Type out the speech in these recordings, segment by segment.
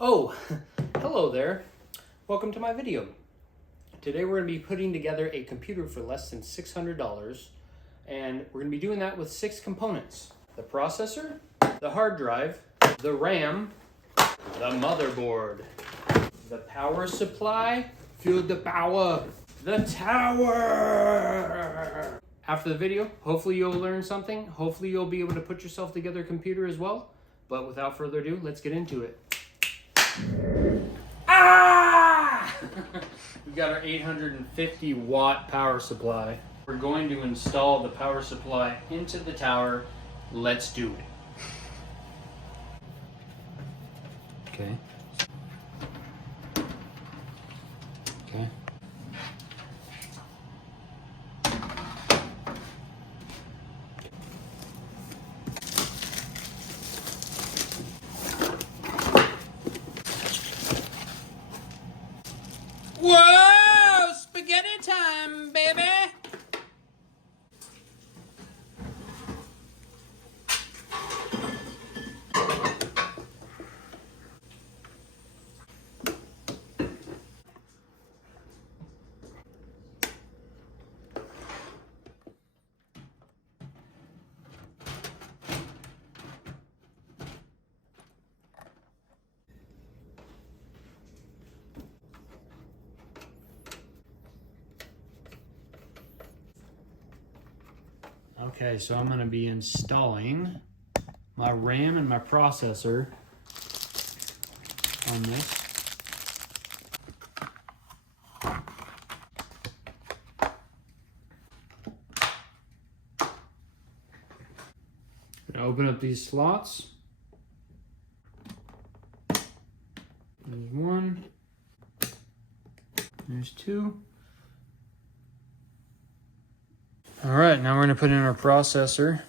Oh, hello there. Welcome to my video. Today we're going to be putting together a computer for less than $600, and we're going to be doing that with 6 components. The processor, the hard drive, the RAM, the motherboard, the power supply, fuel the power, the tower. After the video, hopefully you'll learn something. Hopefully you'll be able to put yourself together a computer as well. But without further ado, let's get into it. Ah! We've got our 850 watt power supply. We're going to install the power supply into the tower. Let's do it. Okay. Okay. Whoa! Spaghetti time, baby! Okay, so I'm going to be installing my RAM and my processor on this. I'm going to open up these slots. There's one. There's two. All right, now we're going to put in our processor.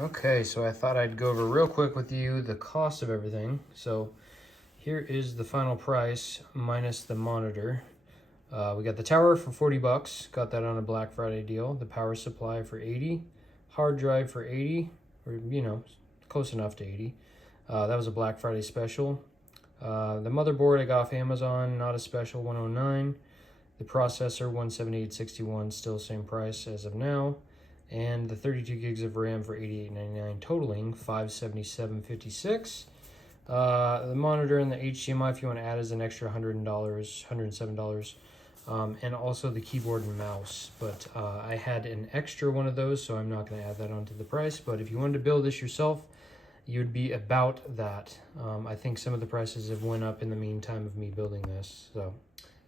Okay, so I thought I'd go over real quick with you the cost of everything. So here is the final price minus the monitor. We got the tower for 40 bucks, got that on a Black Friday deal. The power supply for 80, hard drive for 80, or you know, close enough to 80. That was a Black Friday special. The motherboard I got off Amazon, not a special, 109. The processor 178.61, still same price as of now. And the 32 gigs of RAM for $88.99, totaling $577.56. The monitor and the HDMI, if you want to add, is an extra $100, $107. And also the keyboard and mouse. But I had an extra one of those, so I'm not going to add that onto the price. But if you wanted to build this yourself, you'd be about that. I think some of the prices have went up in the meantime of me building this. So,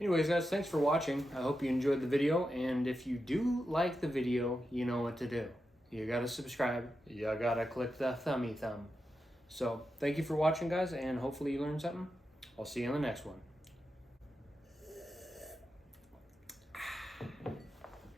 anyways, guys, thanks for watching. I hope you enjoyed the video. And if you do like the video, you know what to do. You got to subscribe. You got to click the thummy thumb. So, thank you for watching, guys, and hopefully you learned something. I'll see you in the next one.